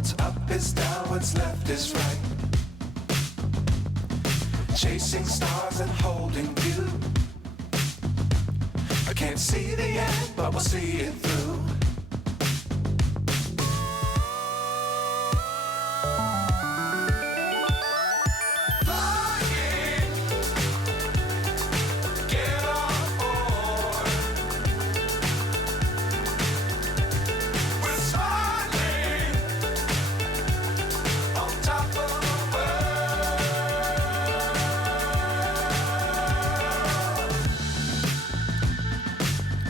What's up is down, what's left is right. Chasing stars and holding you. I can't see the end, but we'll see it through. Flying, get on board. We're smiling on top of the world.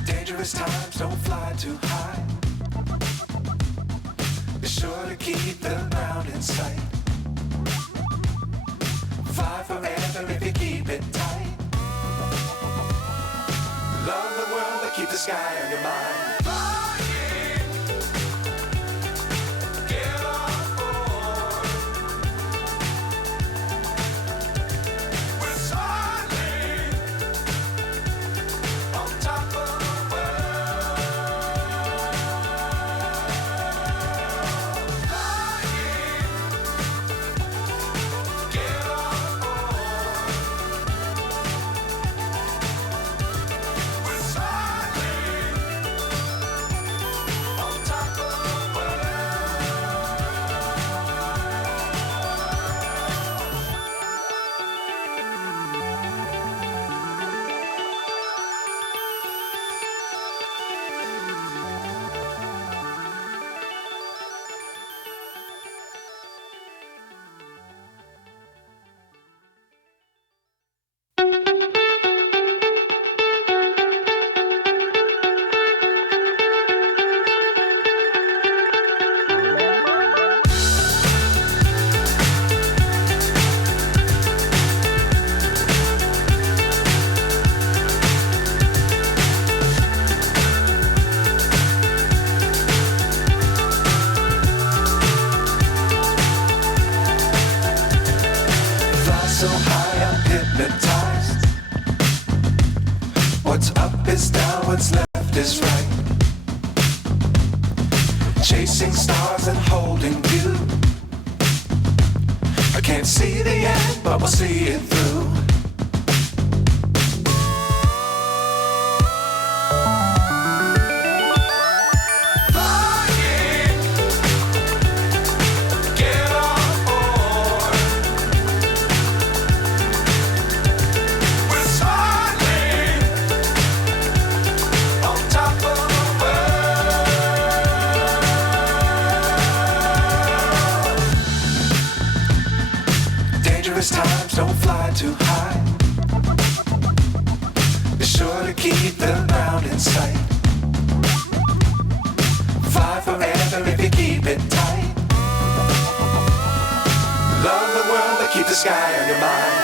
Dangerous times, don't fly too high. Be sure to keep the ground in sight. Fly forever if you keep it tight. Love the world, but keep the sky on your mind. Flying, get on board. We're smiling on top of the world. Flying, get on board. We're smiling on top of the fly so high, I'm hypnotized. What's up is down, what's left is right. Chasing stars and holding you. I can't see the end, but we'll see it through. Flying, get on board. We're smiling on top of the world. Dangerous times, don't fly too high. Be sure to keep the ground in sight. Fly forever if you keep it tight. Love the world, but keep the sky on your mind.